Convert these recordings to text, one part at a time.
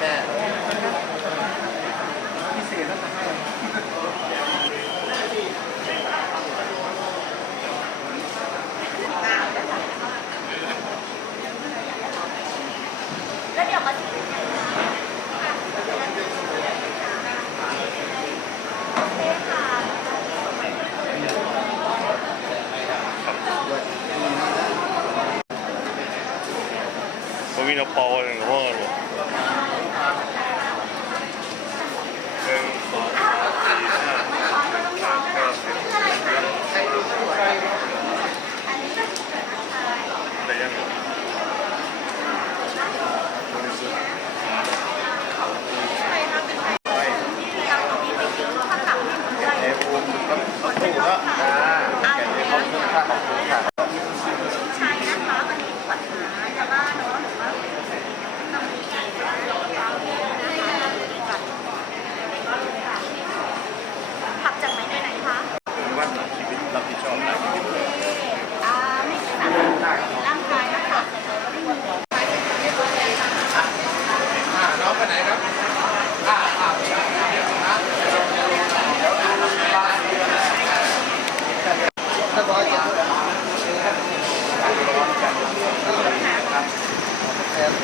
แม่พิเศษแล้วแต่ให้แล้วเดี๋ยวมาถึงみんなパワーワールド。Thank you.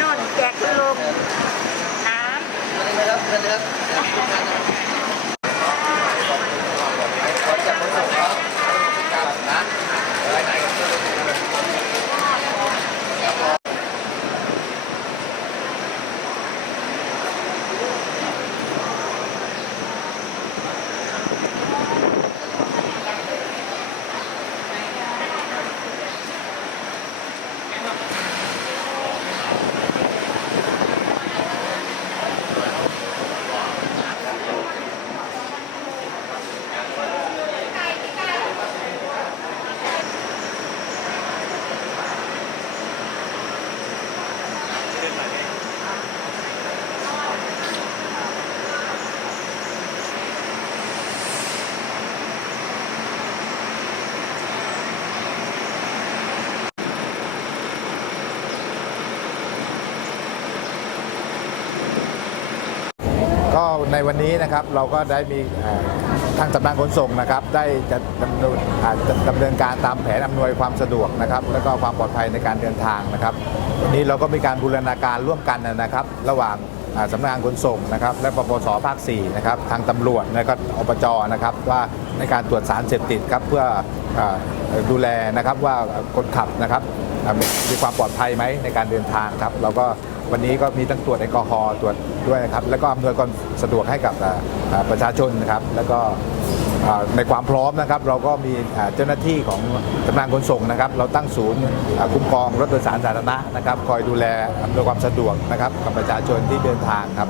น่นแจกลมน้ำ ในวันนี้นะครับเราก็ได้มีทางสำนักขนส่งนะครับ ได้จะดำเนินดำเนินการตามแผนอำนวยความสะดวกนะครับ แล้วก็ความปลอดภัยในการเดินทางนะครับวันนี้เราก็มีการบูรณาการร่วมกันนะครับ ระหว่างสำนักงานขนส่งนะครับ และปปสภาค4นะครับทางตำรวจและก็อบจนะครับว่าในการตรวจสารเสพติดครับเพื่ออดูแลนะครับว่าคนขับนะครับมีความปลอดภัยไหมในการเดินทางครับ เราก็ วันนี้ก็มีทั้งตรวจแอลกอฮอล์ตรวจด้วยนะครับแล้วก็อำนวยความสะดวกให้กับอ่าอ่าประชาชนนะครับแล้วก็อ่าในความพร้อมนะครับเราก็มีอ่าเจ้าหน้าที่ของสำนักงานขนส่งนะครับ เราตั้งศูนย์อ่าคุ้มครองรถโดยสารสาธารณะนะครับ คอยดูแลอำนวยความสะดวกนะครับกับประชาชนที่เดินทางครับ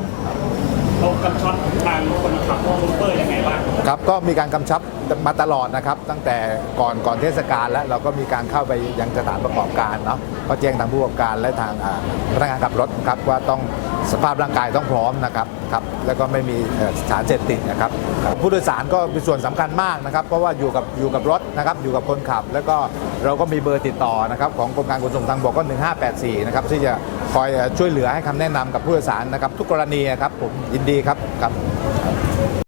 เรากำชับทางคนขับรถซูเปอร์ยังไงบ้างครับก็มีการกำชับ มาตลอดนะครับ ตั้งแต่ก่อนก่อนเทศกาลแล้วเราก็มีการเข้าไปยังสถานประกอบการเนาะก็แจ้งทางผู้ประกอบการและทางพนักงานขับรถครับว่าต้องสภาพร่างกายต้องพร้อมนะครับครับแล้วก็ไม่มีสารเสพติดนะครับ ผู้โดยสารก็มีส่วนสำคัญมากนะครับ เพราะว่าอยู่กับอยู่กับรถนะครับอยู่กับคนขับ แล้วก็เราก็มีเบอร์ติดต่อนะครับของกรมการขนส่งทางบกก็ 1584 นะครับที่จะคอยช่วยเหลือให้คำแนะนำกับผู้โดยสารนะครับ ทุกกรณีครับผมยินดีครับครับ